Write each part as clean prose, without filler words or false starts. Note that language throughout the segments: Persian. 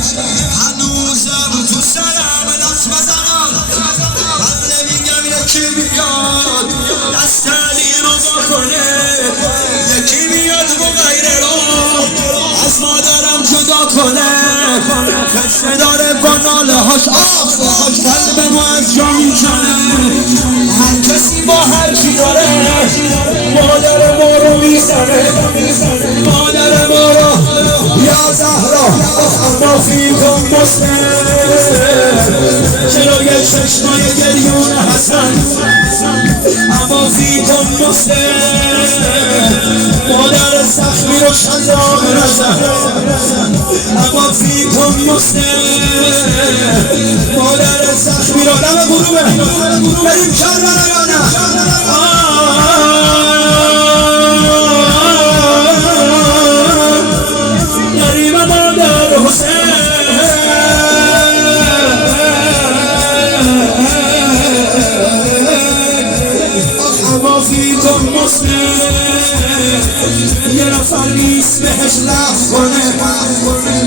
هنوزم تو سرم دست بزنم من نمیگم یکی بیاد دست علی رو بکنه یکی بیاد با غیره رو از مادرم جدا کنه کشته داره با ناله هاش آخ قلب ما از جا میکنه هر کسی با هر چی داره مادر ما رو میزنه مادر ما رو یا زهرا اما فیکم مسلم جلوی چشمای گریون حسن اما فیکم مسلم مادر زخمی رو شلاق نزن اما فیکم مسلم مادر زخمی رو دم گروه بریم کربلا یا نه غریب مادر حسین اما فیکم مسلم یه نفر نیست بهش لغو کنه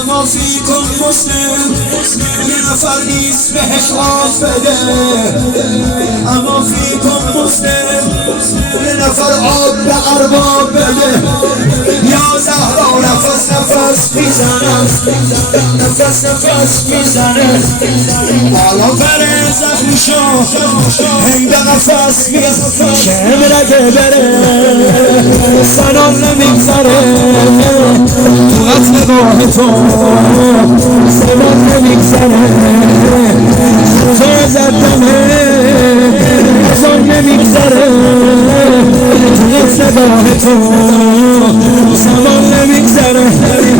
اما فیکم مسلم یه نفر نیست بهش آف بده اما فیکم مسلم یه نفر آب به ارباب بده یا زهرا نفس میزنم نفس میزنه حالا بره زخمی شو هی به نفس میزنه شم رگه بره سنان نمیگذره تو قتل گاه تو سنان نمیگذره تو زدمه سنان نمیگذره تو قتل گاه تو سنان نمیگذره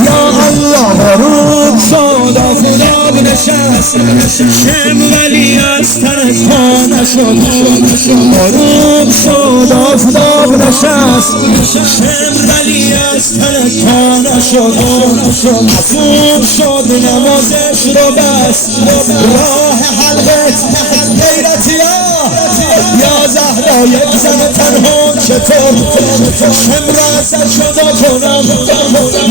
یا الله روب شد آفتاب نشست شم ولی از تنت پا نشد روب شد آفتاب نشست شم ولی از تنت پا نشد مفهوم شد نمازش رو بست راه حلقت غیرتیا یا زهرا یک زن تنها چطور شم را ازت جدا کنم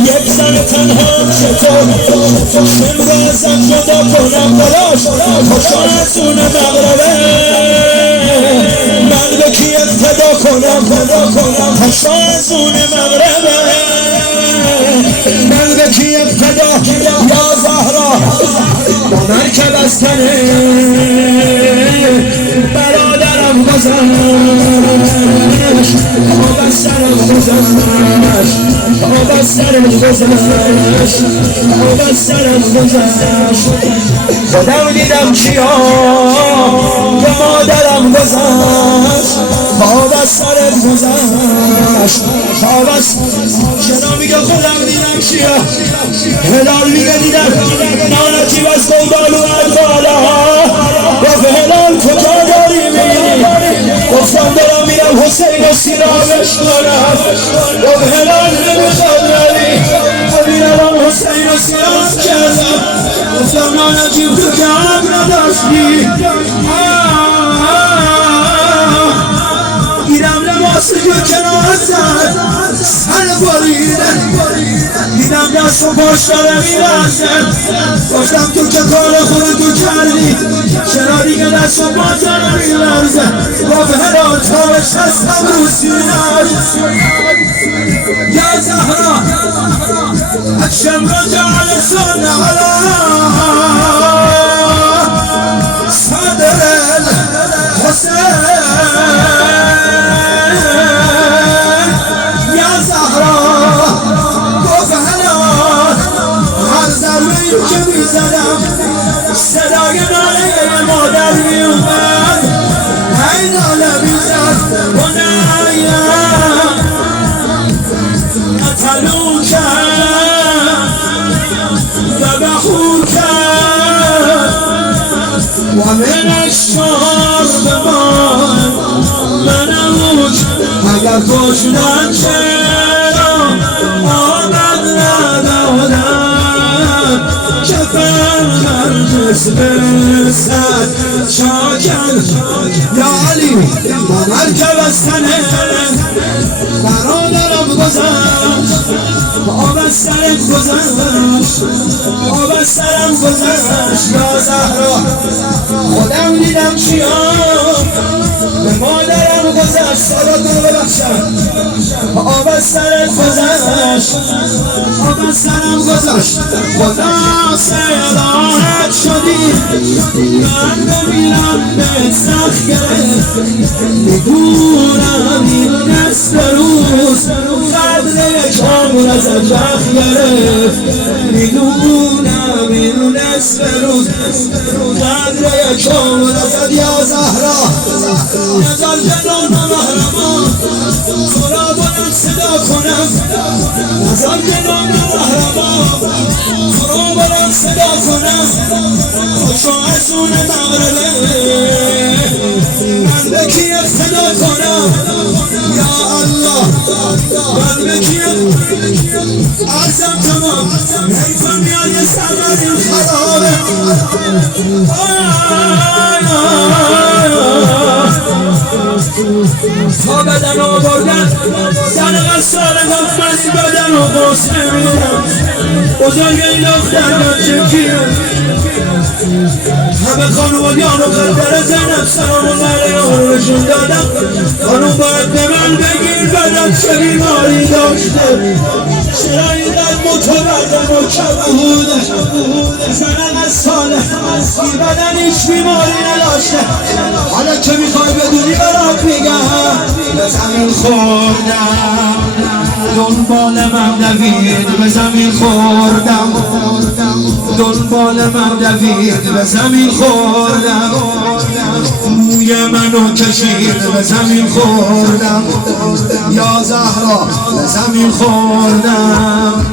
یک زن تنها چطور شم را ازت جدا کنم بلاش خوشا از اون مغربه من به کی اقتدا کنم خوشا از اون مغربه من به کی اقتدا یا زهرا با مرکب از تنه برادرم گذشت آب از سرم گذشت آب از سرم گذشت آب از سرم گذشت خودم دیدم چیا به مادرم گذشت آب از سرم گذشت آب از چرا میگه خودم دیدم چیا هلال میگه دیدم نانتی بس گودالو بالا گفت هلال کجا داری میری گفتم دارم میرم حسین و سیرامش کنم گفت هلال نمیخواد نری میرم حسین و سیرام کردم گفتم نانتی تو که هم نداشتی دیدم لباس جو کنار زد سر بریده دیدم دست و پاش داره میرزد گفتم تو که کار خودتو کردی چرا دیگه دست و پاش داره میرزد گفت هلال تاش هستم رو سینه‌اش یا زهرا الشم رجع لسان على صدر الحسين که میزدم صدای ناله مادر میومد هی ناله میزد و نایم قتلو کرد و بخو کرد و من اشتار به من نمود اگر کشتن چرا آمد ندادم جسم سد شاکن یا علی با مرکب از تنه برادرم گذشت آب از از سرم گذشت، آب از سرم گذشت یا زهرا. خودم دیدم چیام به مادرم گذشت، سالاتونو ببخشم. آب از سرم گذشت، آب از سرم گذشت. خدا سراحت شدی من ببینم به سخت گرفت. میدونم این نصف روز قدر یک عمر ازت وقت گرفت. میدونم این نصف روز قدر یک عمر ازت یا زهرا. نظر جلوم محرمان تو را باید صدا کنم، نظر جلوم محرمان تو را باید صدا کنم. خوشا از اون مغربه من به کی اقتدا کنم یا الله. من به کی عرضم تمام حیفم میاد یه سرور این خرابه. تا بدن آوردن زن غساله گفت من این بدن رو قرص نمیدونم. بزرگ این دختر بچه کیه؟ همه خانوادیان رو قدر زینب سلام الله علیها رو نشون دادم. خانوم باید به من بگیر بدن چه بیماری داشته، چرا اینقدر متوردن و کبوده. زن غساله این بدن هیچ بیماری نداشته. حالا که میخوای بدونی برات میگم. به زمین خوردم دنبال من دوید، به زمین خوردم دنبال من دوید، به زمین خوردم موی منو کشید، به زمین خوردم یا زهرا. به زمین خوردم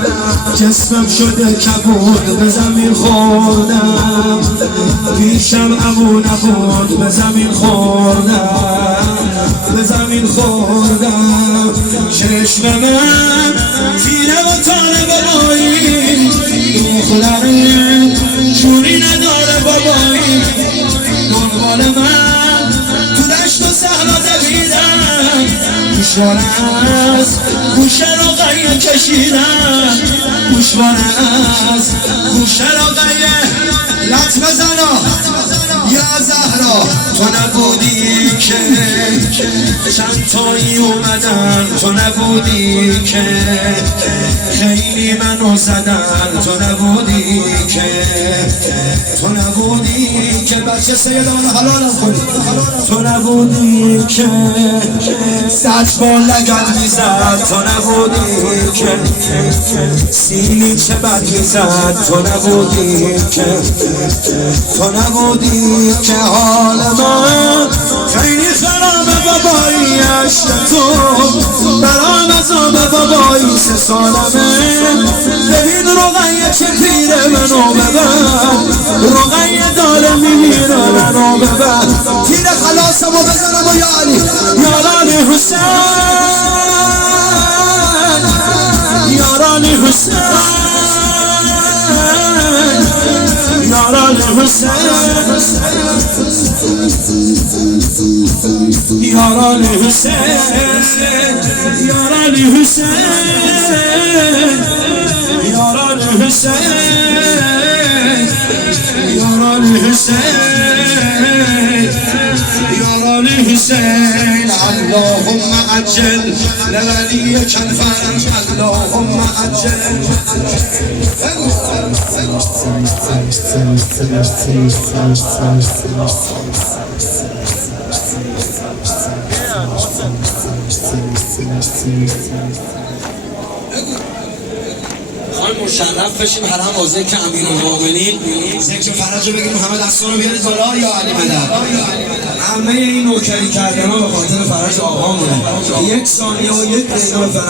جسمم شده کبود، به زمین خوردم پیشم امو نبود، به زمین خوردم به زمین خوردم. چشم من تیره و تاره بابایی، دختره جوری نداره بابایی. دنبال من تو دشت و صحرا دویدم، گوشواره از گوشه رقیه کشیدم، گوشواره از گوشه رقیه لط بزنا یا زهرا. تو نبودی که چند تایی اومدن، تو نبودی که خیلی منو زدن، تو نبودی که تو نبودی که بچه سیدان حلالم کنی، تو نبودی که سچ با لگت میزد، تو نبودی که سینی چه بد میزد، تو نبودی که تو نبودی که حال من خیلی خرابه بابایی. عشق تو برام عذاب بابایی. 3 سالمه ببین رقیه چه پیره منو ببر، رقیه داره میمیره منو ببر. تیر خلاصم و بزنم و یا علی یاران حسین، یاران حسین، یاران حسین، یاران حسین، یاران حسین، یاران حسین، یاران حسین، یاران حسین. اللهم عجل لولیک الفرج، اللهم عجل. خواهیم مشرف بشیم حرم با ذکر امیرالمومنین، ذکر فرج رو بگیم همه دستان رو بیارید بالا یا علی مدد. همه این نوکری کردن ها به خاطر فرج آقامونه. 1 ثانیه و 1 دقیقه به فرج